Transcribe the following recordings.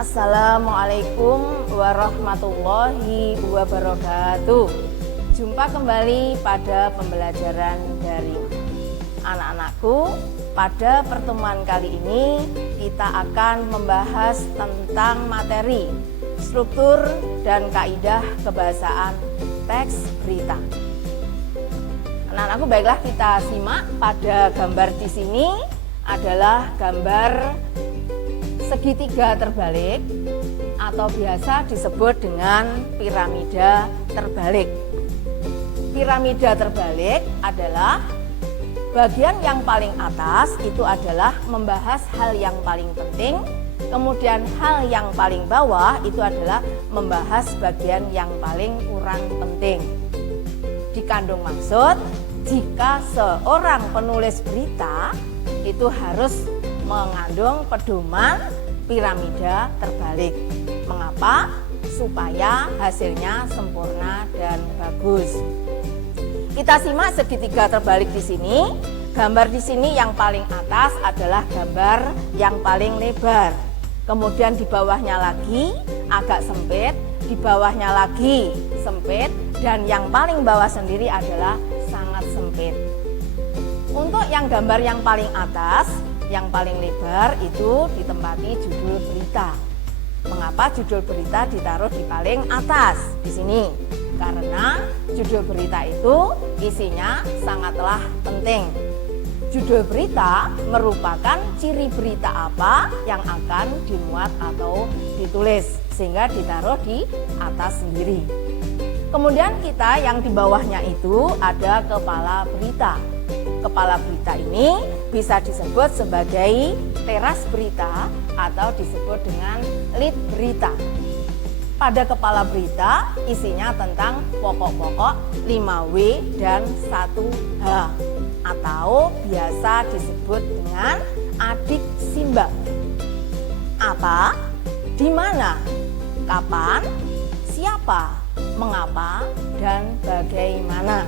Assalamualaikum warahmatullahi wabarakatuh. Jumpa kembali pada pembelajaran daring. Anak-anakku, pada pertemuan kali ini kita akan membahas tentang materi, struktur dan kaidah kebahasaan teks berita. Anak-anakku, baiklah kita simak. Pada gambar di sini adalah gambar segitiga terbalik atau biasa disebut dengan piramida terbalik. Piramida terbalik adalah bagian yang paling atas itu adalah membahas hal yang paling penting, kemudian hal yang paling bawah itu adalah membahas bagian yang paling kurang penting. Dikandung maksud, jika seorang penulis berita itu harus mengandung pedoman piramida terbalik. Mengapa? Supaya hasilnya sempurna dan bagus. Kita simak segitiga terbalik di sini. Gambar di sini yang paling atas adalah gambar yang paling lebar. Kemudian di bawahnya lagi agak sempit, di bawahnya lagi sempit, dan yang paling bawah sendiri adalah sangat sempit. Untuk yang gambar yang paling atas, yang paling lebar itu ditempati judul berita. Mengapa judul berita ditaruh di paling atas di sini? Karena judul berita itu isinya sangatlah penting. Judul berita merupakan ciri berita apa yang akan dimuat atau ditulis, sehingga ditaruh di atas sendiri. Kemudian kita yang di bawahnya itu ada kepala berita. Kepala berita ini bisa disebut sebagai teras berita atau disebut dengan lead berita. Pada kepala berita isinya tentang pokok-pokok 5W dan 1H atau biasa disebut dengan adik simbang. Apa, di mana, kapan, siapa, mengapa, dan bagaimana.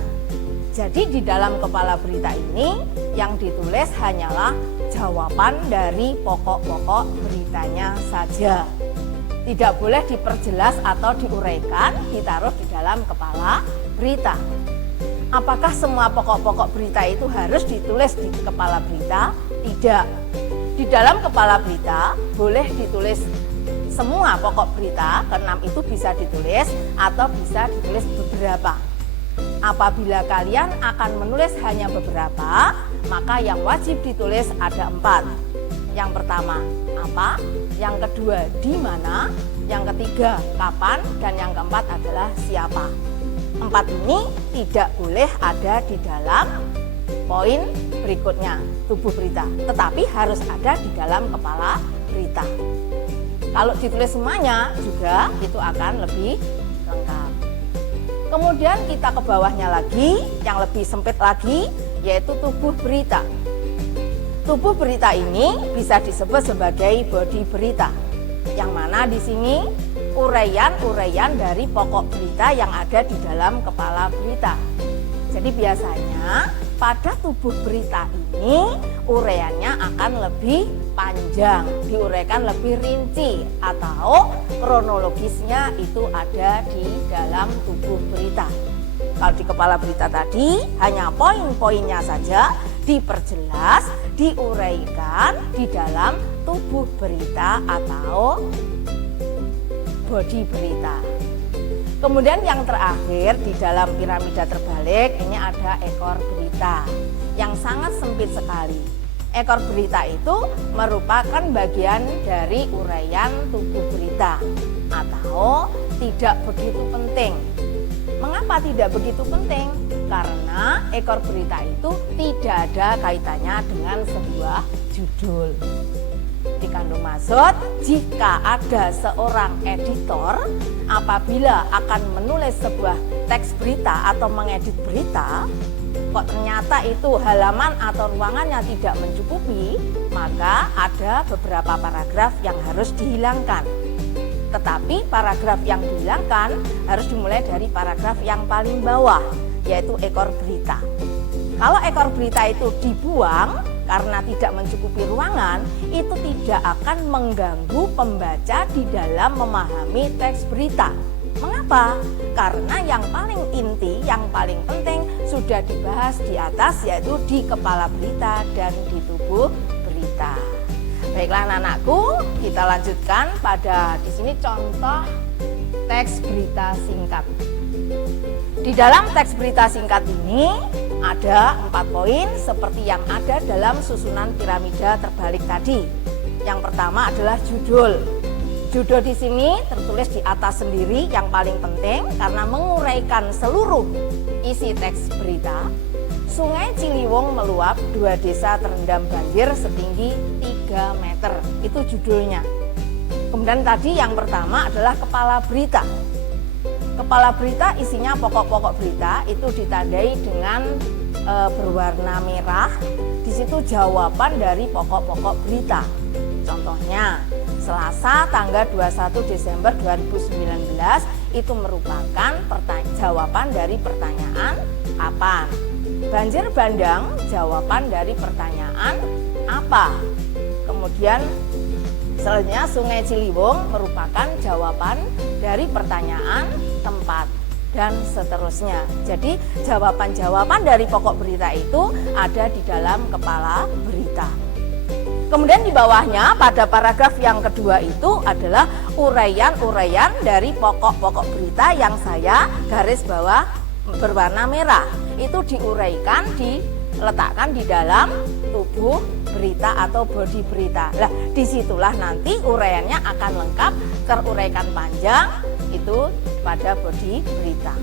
Jadi di dalam kepala berita ini yang ditulis hanyalah jawaban dari pokok-pokok beritanya saja. Tidak boleh diperjelas atau diuraikan, ditaruh di dalam kepala berita. Apakah semua pokok-pokok berita itu harus ditulis di kepala berita? Tidak. Di dalam kepala berita boleh ditulis semua pokok berita, keenam itu bisa ditulis atau bisa ditulis beberapa. Apabila kalian akan menulis hanya beberapa, maka yang wajib ditulis ada 4. Yang pertama, apa? Yang kedua, di mana? Yang ketiga, kapan? Dan yang keempat adalah siapa. 4 ini tidak boleh ada di dalam poin berikutnya, tubuh berita, tetapi harus ada di dalam kepala berita. Kalau ditulis semuanya juga itu akan lebih lengkap. Kemudian kita ke bawahnya lagi, yang lebih sempit lagi, yaitu tubuh berita. Tubuh berita ini bisa disebut sebagai bodi berita, yang mana di sini uraian-uraian dari pokok berita yang ada di dalam kepala berita. Jadi biasanya pada tubuh berita ini uraiannya akan lebih panjang, diuraikan lebih rinci, atau kronologisnya itu ada di dalam tubuh berita. Kalau di kepala berita tadi hanya poin-poinnya saja diperjelas, diuraikan di dalam tubuh berita atau bodi berita. Kemudian yang terakhir di dalam piramida terbalik ini ada ekor berita yang sangat sempit sekali. Ekor berita itu merupakan bagian dari uraian tubuh berita atau tidak begitu penting. Mengapa tidak begitu penting? Karena ekor berita itu tidak ada kaitannya dengan sebuah judul. Dikandung maksud, jika ada seorang editor apabila akan menulis sebuah teks berita atau mengedit berita, kok ternyata itu halaman atau ruangannya tidak mencukupi, maka ada beberapa paragraf yang harus dihilangkan. Tetapi paragraf yang dihilangkan harus dimulai dari paragraf yang paling bawah, yaitu ekor berita. Kalau ekor berita itu dibuang, karena tidak mencukupi ruangan, itu tidak akan mengganggu pembaca di dalam memahami teks berita. Mengapa? Karena yang paling inti, yang paling penting sudah dibahas di atas, yaitu di kepala berita dan di tubuh berita. Baiklah anak-anakku, kita lanjutkan pada di sini contoh teks berita singkat. Di dalam teks berita singkat ini ada 4 poin seperti yang ada dalam susunan piramida terbalik tadi. Yang pertama adalah judul. Judul di sini tertulis di atas sendiri yang paling penting karena menguraikan seluruh isi teks berita. Sungai Ciliwung meluap, 2 desa terendam banjir setinggi 3 meter. Itu judulnya. Kemudian tadi yang pertama adalah kepala berita. Kepala berita isinya pokok-pokok berita itu ditandai dengan berwarna merah. Di situ jawaban dari pokok-pokok berita. Contohnya, Selasa tanggal 21 Desember 2019 itu merupakan jawaban dari pertanyaan kapan. Banjir bandang jawaban dari pertanyaan apa. Kemudian selanjutnya Sungai Ciliwung merupakan jawaban dari pertanyaan tempat dan seterusnya. Jadi jawaban-jawaban dari pokok berita itu ada di dalam kepala berita. Kemudian di bawahnya pada paragraf yang kedua itu adalah uraian-uraian dari pokok-pokok berita yang saya garis bawah berwarna merah. Itu diuraikan, diletakkan di dalam tubuh berita atau bodi berita. Nah, disitulah nanti uraiannya akan lengkap, teruraikan panjang itu pada bodi berita.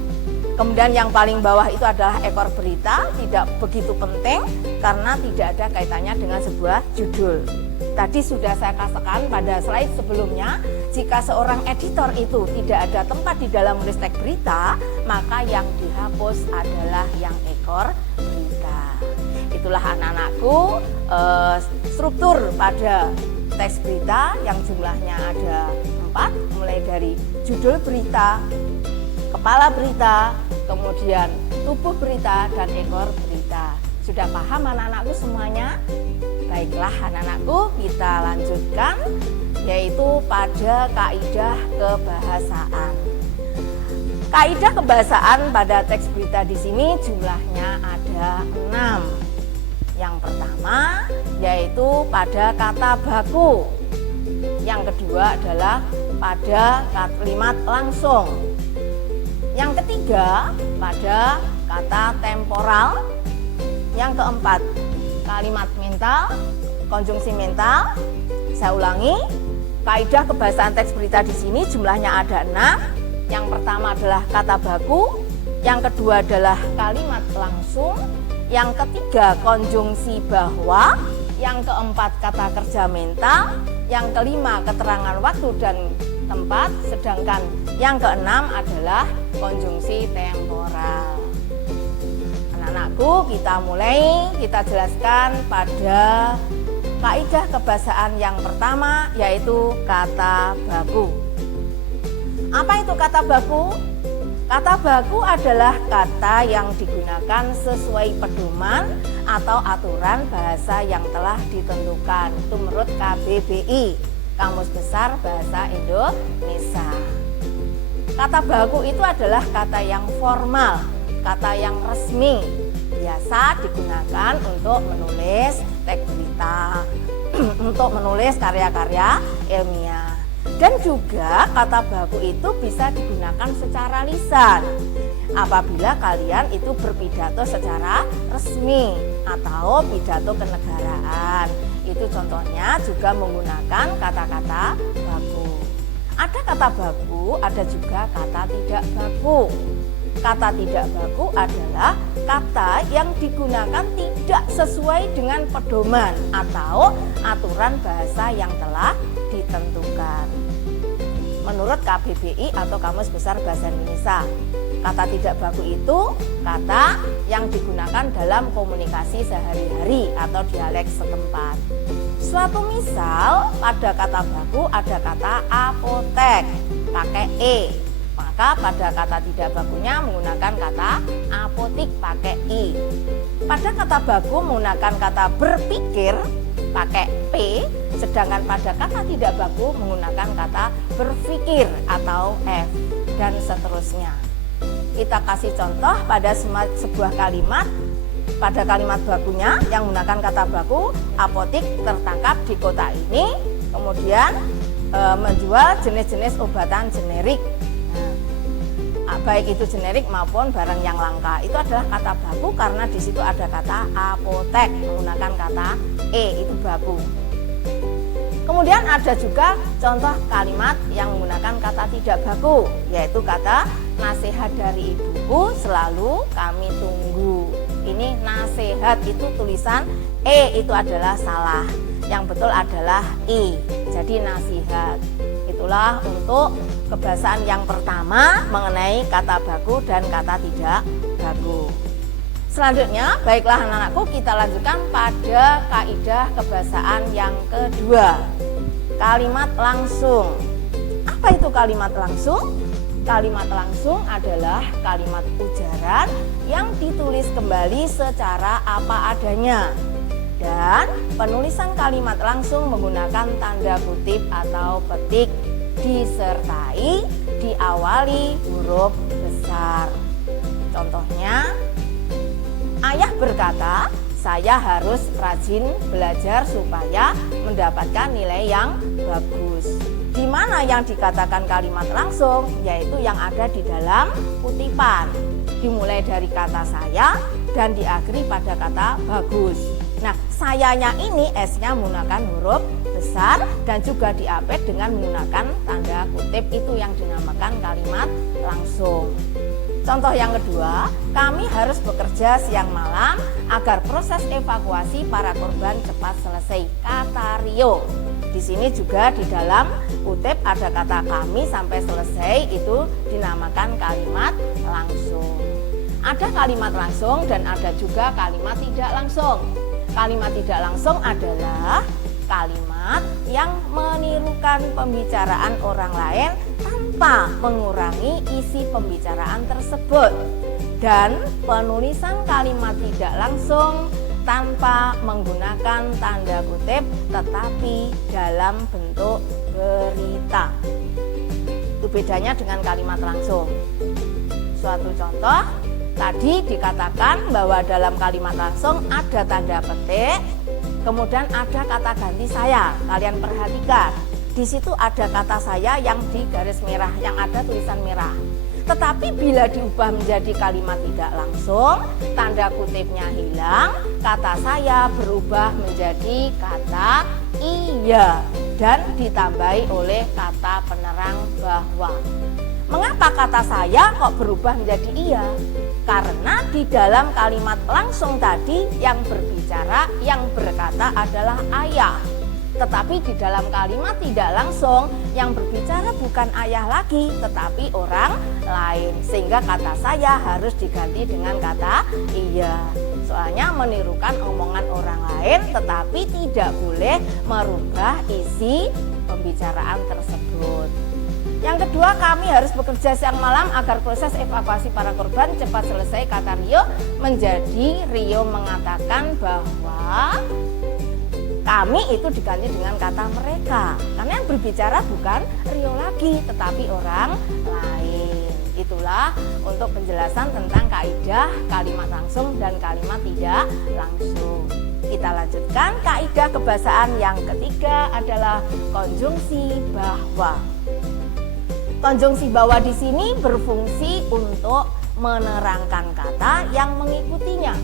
Kemudian yang paling bawah itu adalah ekor berita, tidak begitu penting karena tidak ada kaitannya dengan sebuah judul. Tadi sudah saya katakan pada slide sebelumnya, jika seorang editor itu tidak ada tempat di dalam menulis teks berita, maka yang dihapus adalah yang ekor berita. Itulah anak-anakku struktur pada teks berita yang jumlahnya ada 4, mulai dari judul berita, kepala berita, kemudian tubuh berita, dan ekor berita. Sudah paham anak-anakku semuanya? Baiklah anak-anakku, kita lanjutkan yaitu pada kaidah kebahasaan. Kaidah kebahasaan pada teks berita di sini jumlahnya ada 6. Yang pertama yaitu pada kata baku. Yang kedua adalah pada kalimat langsung. Yang ketiga pada kata temporal. Yang keempat kalimat mental, konjungsi mental. Saya ulangi, kaidah kebahasaan teks berita di sini jumlahnya ada 6. Yang pertama adalah kata baku, yang kedua adalah kalimat langsung, yang ketiga konjungsi bahwa, yang keempat kata kerja mental, yang kelima keterangan waktu dan tempat, sedangkan yang keenam adalah konjungsi temporal. Anak-anakku, kita jelaskan pada kaidah kebahasaan yang pertama yaitu kata baku. Apa itu kata baku? Kata baku adalah kata yang digunakan sesuai pedoman atau aturan bahasa yang telah ditentukan. Itu menurut KBBI, Kamus Besar Bahasa Indonesia. Kata baku itu adalah kata yang formal, kata yang resmi, biasa digunakan untuk menulis teks berita, untuk menulis karya-karya ilmiah. Dan juga kata baku itu bisa digunakan secara lisan apabila kalian itu berpidato secara resmi atau pidato kenegaraan. Itu contohnya juga menggunakan kata-kata baku. Ada kata baku, ada juga kata tidak baku. Kata tidak baku adalah kata yang digunakan tidak sesuai dengan pedoman atau aturan bahasa yang telah ditentukan. Menurut KBBI atau Kamus Besar Bahasa Indonesia, kata tidak baku itu kata yang digunakan dalam komunikasi sehari-hari atau dialek setempat. Suatu misal, pada kata baku ada kata apotek, pakai E. Maka pada kata tidak bakunya menggunakan kata apotik pakai I. Pada kata baku menggunakan kata berpikir pakai P, sedangkan pada kata tidak baku menggunakan kata berpikir atau F, dan seterusnya. Kita kasih contoh pada sebuah kalimat. Pada kalimat bakunya yang menggunakan kata baku, apotik tertangkap di kota ini, kemudian menjual jenis-jenis obatan generik. Baik itu generik maupun barang yang langka, itu adalah kata baku karena di situ ada kata apotek menggunakan kata E, itu baku. Kemudian ada juga contoh kalimat yang menggunakan kata tidak baku, yaitu kata nasihat dari ibuku selalu kami tunggu. Ini nasihat, itu tulisan E itu adalah salah, yang betul adalah I, jadi nasihat. Itulah untuk kebahasaan yang pertama mengenai kata baku dan kata tidak baku. Selanjutnya, baiklah anak-anakku, kita lanjutkan pada kaidah kebahasaan yang kedua. Kalimat langsung. Apa itu kalimat langsung? Kalimat langsung adalah kalimat ujaran yang ditulis kembali secara apa adanya. Dan penulisan kalimat langsung menggunakan tanda kutip atau petik, disertai diawali huruf besar. Contohnya, ayah berkata, saya harus rajin belajar supaya mendapatkan nilai yang bagus. Di mana yang dikatakan kalimat langsung, yaitu yang ada di dalam kutipan. Dimulai dari kata saya dan diakhiri pada kata bagus. Nah, sayanya ini S-nya menggunakan huruf besar dan juga diapit dengan menggunakan tanda kutip, itu yang dinamakan kalimat langsung. Contoh yang kedua, kami harus bekerja siang malam agar proses evakuasi para korban cepat selesai. Kata Rio. Di sini juga di dalam kutip ada kata kami sampai selesai, itu dinamakan kalimat langsung. Ada kalimat langsung dan ada juga kalimat tidak langsung. Kalimat tidak langsung adalah kalimat yang menirukan pembicaraan orang lain tanpa mengurangi isi pembicaraan tersebut. Dan penulisan kalimat tidak langsung tanpa menggunakan tanda kutip tetapi dalam bentuk berita. Itu bedanya dengan kalimat langsung. Suatu contoh, tadi dikatakan bahwa dalam kalimat langsung ada tanda petik, kemudian ada kata ganti saya. Kalian perhatikan, di situ ada kata saya yang di garis merah, yang ada tulisan merah. Tetapi bila diubah menjadi kalimat tidak langsung, tanda kutipnya hilang, kata saya berubah menjadi kata iya dan ditambahi oleh kata penerang bahwa. Mengapa kata saya kok berubah menjadi iya? Karena di dalam kalimat langsung tadi yang berbicara, yang berkata adalah ayah. Tetapi di dalam kalimat tidak langsung yang berbicara bukan ayah lagi, tetapi orang lain. Sehingga kata saya harus diganti dengan kata iya. Soalnya menirukan omongan orang lain, tetapi tidak boleh merubah isi pembicaraan tersebut. Yang kedua, kami harus bekerja siang malam agar proses evakuasi para korban cepat selesai, kata Rio, menjadi Rio mengatakan bahwa kami itu diganti dengan kata mereka. Karena yang berbicara bukan Rio lagi, tetapi orang lain. Itulah untuk penjelasan tentang kaidah kalimat langsung dan kalimat tidak langsung. Kita lanjutkan kaidah kebahasaan yang ketiga adalah konjungsi bahwa. Konjungsi bahwa di sini berfungsi untuk menerangkan kata yang mengikutinya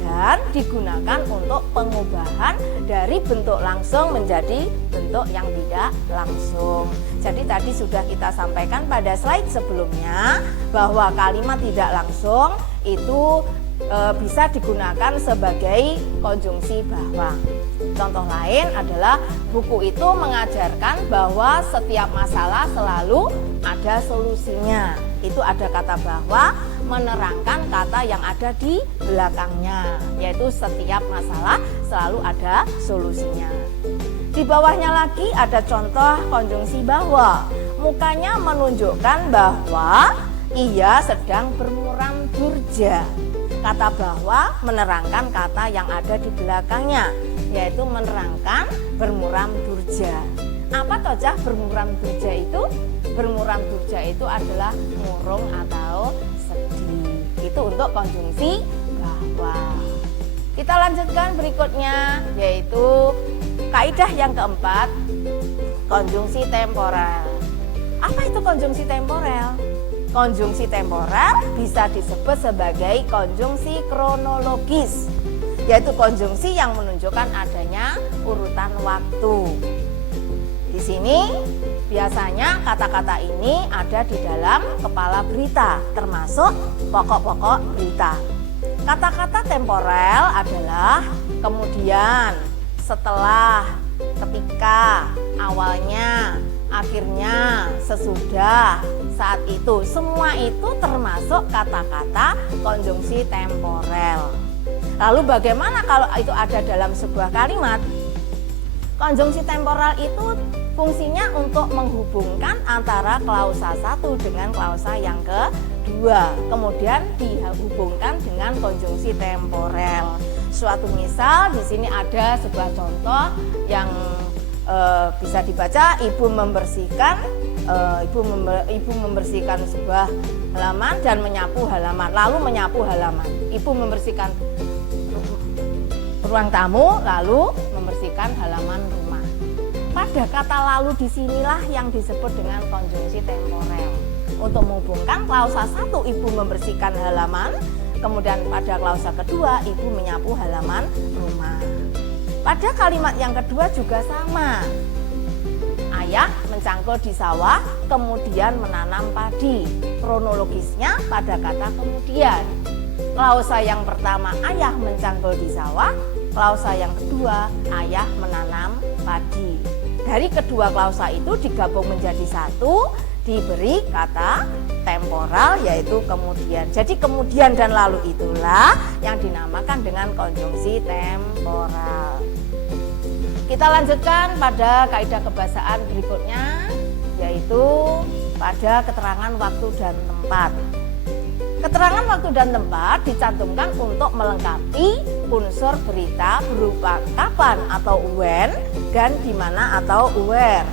dan digunakan untuk pengubahan dari bentuk langsung menjadi bentuk yang tidak langsung. Jadi tadi sudah kita sampaikan pada slide sebelumnya bahwa kalimat tidak langsung itu bisa digunakan sebagai konjungsi bahwa. Contoh lain adalah buku itu mengajarkan bahwa setiap masalah selalu ada solusinya. Itu ada kata bahwa menerangkan kata yang ada di belakangnya, yaitu setiap masalah selalu ada solusinya. Di bawahnya lagi ada contoh konjungsi bahwa Mukanya menunjukkan bahwa ia sedang bermuram durja. Kata bahwa menerangkan kata yang ada di belakangnya, yaitu menerangkan bermuram durja. Apa tojah bermuram durja itu? Bermuram durja itu adalah murung atau sedih. Itu untuk konjungsi bahwa. Kita lanjutkan berikutnya, yaitu kaidah yang keempat, konjungsi temporal. Apa itu konjungsi temporal? Konjungsi temporal bisa disebut sebagai konjungsi kronologis, yaitu konjungsi yang menunjukkan adanya urutan waktu. Di sini biasanya kata-kata ini ada di dalam kepala berita, termasuk pokok-pokok berita. Kata-kata temporal adalah kemudian, setelah, ketika, awalnya, akhirnya, sesudah, saat itu. Semua itu termasuk kata-kata konjungsi temporal. Lalu bagaimana kalau itu ada dalam sebuah kalimat? Konjungsi temporal itu fungsinya untuk menghubungkan antara klausa satu dengan klausa yang kedua, kemudian dihubungkan dengan konjungsi temporal. Suatu misal, di sini ada sebuah contoh yang bisa dibaca. Ibu membersihkan sebuah halaman dan menyapu halaman, lalu menyapu halaman. Ibu membersihkan ruang tamu, lalu membersihkan halaman rumah. Pada kata lalu disinilah yang disebut dengan konjungsi temporal. Untuk menghubungkan klausa satu, ibu membersihkan halaman, kemudian pada klausa kedua, ibu menyapu halaman rumah. Pada kalimat yang kedua juga sama. Ayah mencangkul di sawah, kemudian menanam padi. Kronologisnya pada kata kemudian. Klausa yang pertama, ayah mencangkul di sawah. Klausa yang kedua, ayah menanam padi. Dari kedua klausa itu digabung menjadi satu, diberi kata temporal, yaitu kemudian. Jadi kemudian dan lalu itulah yang dinamakan dengan konjungsi temporal. Kita lanjutkan pada kaidah kebahasaan berikutnya, yaitu pada keterangan waktu dan tempat. Keterangan waktu dan tempat dicantumkan untuk melengkapi unsur berita berupa kapan atau when dan di mana atau where.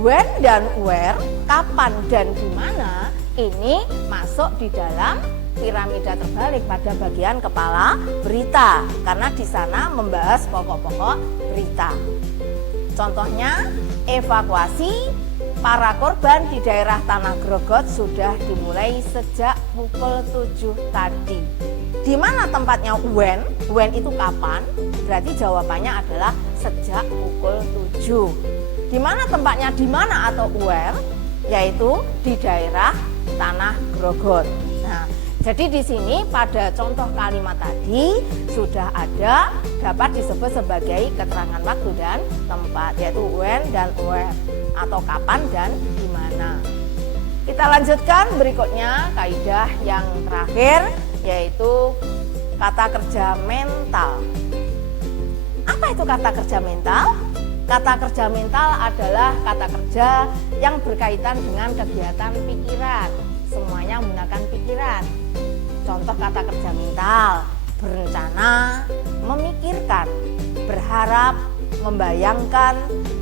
When dan where, kapan dan di mana, ini masuk di dalam piramida terbalik pada bagian kepala berita, karena di sana membahas pokok-pokok berita. Contohnya, evakuasi para korban di daerah Tanah Grogot sudah dimulai sejak pukul 7 tadi. Di mana tempatnya when? When itu kapan? Berarti jawabannya adalah sejak pukul 7. Di mana tempatnya di mana atau where? Yaitu di daerah Tanah Grogot. Nah, jadi di sini pada contoh kalimat tadi sudah ada dapat disebut sebagai keterangan waktu dan tempat, yaitu when dan where, atau kapan dan di mana. Kita lanjutkan berikutnya kaidah yang terakhir, yaitu kata kerja mental. Apa itu kata kerja mental? Kata kerja mental adalah kata kerja yang berkaitan dengan kegiatan pikiran. Semuanya menggunakan pikiran. Contoh kata kerja mental: berencana, memikirkan, berharap, membayangkan,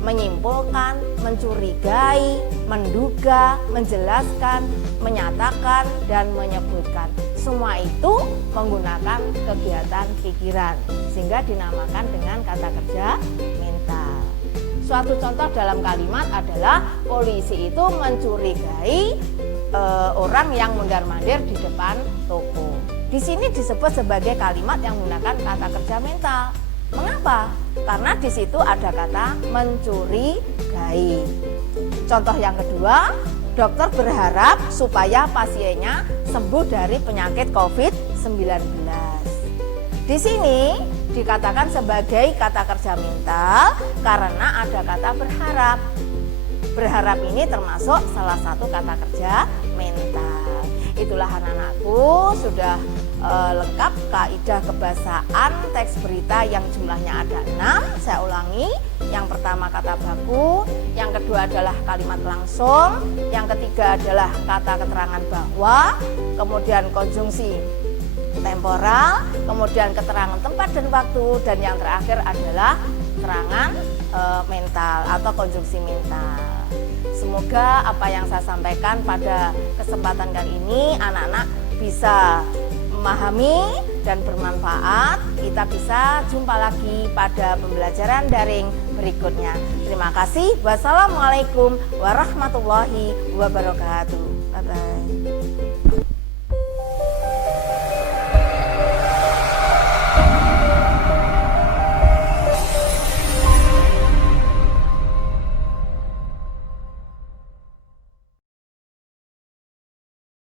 menyimpulkan, mencurigai, menduga, menjelaskan, menyatakan, dan menyebutkan. Semua itu menggunakan kegiatan pikiran, sehingga dinamakan dengan kata kerja mental. Suatu contoh dalam kalimat adalah polisi itu mencurigai orang yang mondar-mandir di depan toko. Di sini disebut sebagai kalimat yang menggunakan kata kerja mental. Mengapa? Karena di situ ada kata mencurigai. Contoh yang kedua, dokter berharap supaya pasiennya sembuh dari penyakit COVID-19. Di sini dikatakan sebagai kata kerja mental karena ada kata berharap. Berharap ini termasuk salah satu kata kerja mental. Itulah anak-anakku, sudah lengkap kaidah kebahasaan teks berita yang jumlahnya ada 6. Saya ulangi, yang pertama kata baku, yang kedua adalah kalimat langsung, yang ketiga adalah kata keterangan bahwa, kemudian konjungsi temporal, kemudian keterangan tempat dan waktu, dan yang terakhir adalah keterangan mental atau konjungsi mental. Semoga apa yang saya sampaikan pada kesempatan kali ini anak-anak bisa memahami dan bermanfaat. Kita bisa jumpa lagi pada pembelajaran daring berikutnya. Terima kasih. Wassalamualaikum warahmatullahi wabarakatuh. Bye-bye.